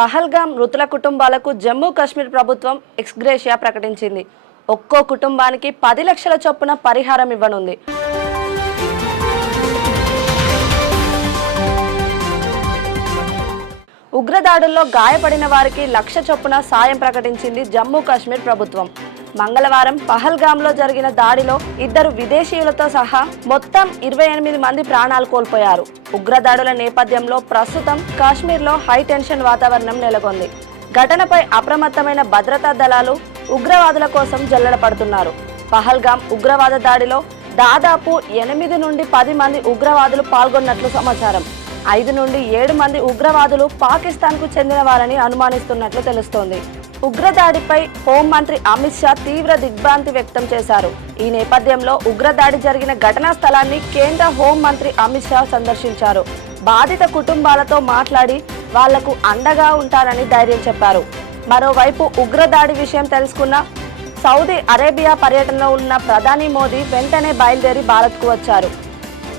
పహల్గామ్ మృతుల కుటుంబాలకు జమ్మూ కాశ్మీర్ ప్రభుత్వం ఎక్స్గ్రేషియా ప్రకటించింది. ఒక్కో కుటుంబానికి 10 లక్షల చొప్పున పరిహారం ఇవ్వనుంది. ఉగ్రదాడుల్లో గాయపడిన వారికి 1 లక్ష చొప్పున సాయం ప్రకటించింది జమ్మూ కాశ్మీర్ ప్రభుత్వం. మంగళవారం పహల్గామ్లో జరిగిన దాడిలో 2 విదేశీయులతో సహా మొత్తం 28 మంది ప్రాణాలు కోల్పోయారు. ఉగ్రదాడుల నేపథ్యంలో ప్రస్తుతం కాశ్మీర్లో హైటెన్షన్ వాతావరణం నెలకొంది. ఘటనపై అప్రమత్తమైన భద్రతా దళాలు ఉగ్రవాదుల కోసం జల్లెడ పడుతున్నారు. పహల్గామ్ ఉగ్రవాద దాడిలో దాదాపు 8 నుండి 10 మంది ఉగ్రవాదులు పాల్గొన్నట్లు సమాచారం. 5 నుండి 7 మంది ఉగ్రవాదులు పాకిస్తాన్కు చెందిన వారని అనుమానిస్తున్నట్లు తెలుస్తోంది. ఉగ్రదాడిపై హోంమంత్రి అమిత్ షా తీవ్ర దిగ్భ్రాంతి వ్యక్తం చేశారు. ఈ నేపథ్యంలో ఉగ్రదాడి జరిగిన ఘటనా స్థలాన్ని కేంద్ర హోంమంత్రి అమిత్ షా సందర్శించారు. బాధిత కుటుంబాలతో మాట్లాడి వాళ్లకు అండగా ఉంటారని ధైర్యం చెప్పారు. మరోవైపు ఉగ్రదాడి విషయం తెలుసుకున్న సౌదీ అరేబియా పర్యటనలో ఉన్న ప్రధాని మోదీ వెంటనే బయలుదేరి భారత్కు వచ్చారు.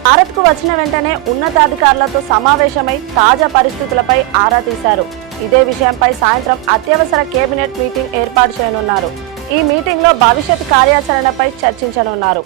భారత్కు వచ్చిన వెంటనే ఉన్నతాధికారులతో సమావేశమై తాజా పరిస్థితులపై ఆరా తీశారు. ఇదే విషయంపై సాయంత్రం అత్యవసర కేబినెట్ మీటింగ్ ఏర్పాటు చేయనున్నారు. ఈ మీటింగ్లో భవిష్యత్ కార్యాచరణపై చర్చించనున్నారు.